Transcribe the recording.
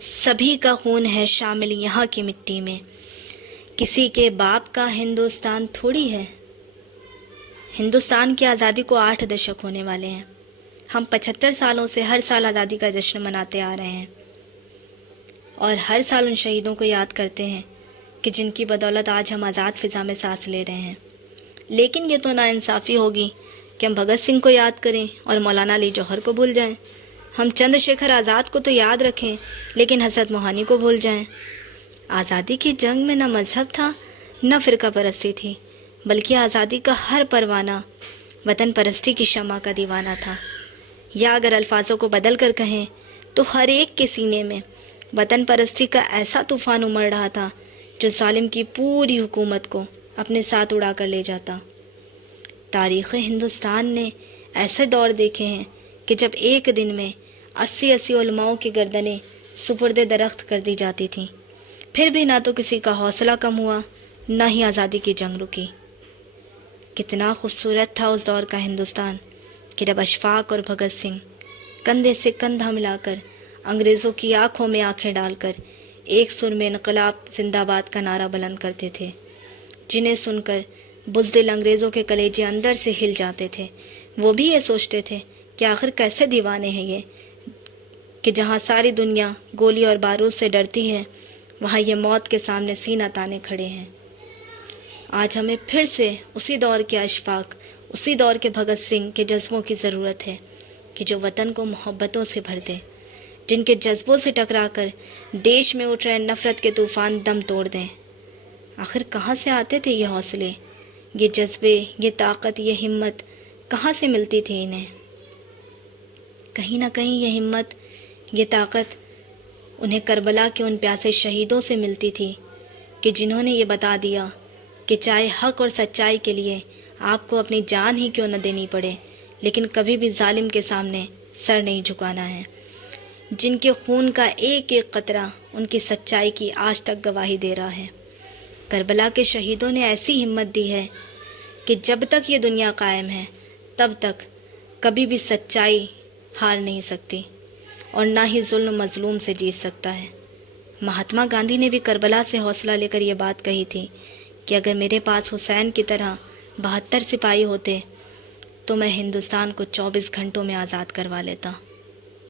سبھی کا خون ہے شامل یہاں کی مٹی میں، کسی کے باپ کا ہندوستان تھوڑی ہے۔ ہندوستان کی آزادی کو 8 دشک ہونے والے ہیں۔ ہم 75 سالوں سے ہر سال آزادی کا جشن مناتے آ رہے ہیں اور ہر سال ان شہیدوں کو یاد کرتے ہیں کہ جن کی بدولت آج ہم آزاد فضا میں سانس لے رہے ہیں۔ لیکن یہ تو ناانصافی ہوگی کہ ہم بھگت سنگھ کو یاد کریں اور مولانا علی جوہر کو بھول جائیں۔ ہم چندر شیکھر آزاد کو تو یاد رکھیں لیکن حسرت موہانی کو بھول جائیں۔ آزادی کی جنگ میں نہ مذہب تھا نہ فرقہ پرستی تھی، بلکہ آزادی کا ہر پروانہ وطن پرستی کی شمع کا دیوانہ تھا۔ یا اگر الفاظوں کو بدل کر کہیں تو ہر ایک کے سینے میں وطن پرستی کا ایسا طوفان امڑ رہا تھا جو ظالم کی پوری حکومت کو اپنے ساتھ اڑا کر لے جاتا۔ تاریخ ہندوستان نے ایسے دور دیکھے ہیں کہ جب ایک دن میں 80 علماؤں کی گردنیں سپرد درخت کر دی جاتی تھیں، پھر بھی نہ تو کسی کا حوصلہ کم ہوا نہ ہی آزادی کی جنگ رکی۔ کتنا خوبصورت تھا اس دور کا ہندوستان کہ جب اشفاق اور بھگت سنگھ کندھے سے کندھا ملا کر انگریزوں کی آنکھوں میں آنکھیں ڈال کر ایک سر میں انقلاب زندہ باد کا نعرہ بلند کرتے تھے، جنہیں سن کر بزدل انگریزوں کے کلیجے اندر سے ہل جاتے تھے۔ وہ بھی یہ سوچتے تھے کہ آخر کیسے دیوانے ہیں یہ کہ جہاں ساری دنیا گولی اور بارود سے ڈرتی ہے وہاں یہ موت کے سامنے سینہ تانے کھڑے ہیں۔ آج ہمیں پھر سے اسی دور کے اشفاق، اسی دور کے بھگت سنگھ کے جذبوں کی ضرورت ہے کہ جو وطن کو محبتوں سے بھر دیں، جن کے جذبوں سے ٹکرا کر دیش میں اٹھ رہے نفرت کے طوفان دم توڑ دیں۔ آخر کہاں سے آتے تھے یہ حوصلے، یہ جذبے، یہ طاقت، یہ ہمت کہاں سے ملتی تھی انہیں؟ کہیں نہ کہیں یہ ہمت، یہ طاقت انہیں کربلا کے ان پیاسے شہیدوں سے ملتی تھی کہ جنہوں نے یہ بتا دیا کہ چاہے حق اور سچائی کے لیے آپ کو اپنی جان ہی کیوں نہ دینی پڑے لیکن کبھی بھی ظالم کے سامنے سر نہیں جھکانا ہے، جن کے خون کا ایک ایک قطرہ ان کی سچائی کی آج تک گواہی دے رہا ہے۔ کربلا کے شہیدوں نے ایسی ہمت دی ہے کہ جب تک یہ دنیا قائم ہے تب تک کبھی بھی سچائی ہار نہیں سکتی اور نہ ہی ظلم مظلوم سے جیت سکتا ہے۔ مہاتما گاندھی نے بھی کربلا سے حوصلہ لے کر یہ بات کہی تھی کہ اگر میرے پاس حسین کی طرح 72 سپاہی ہوتے تو میں ہندوستان کو 24 گھنٹوں میں آزاد کروا لیتا۔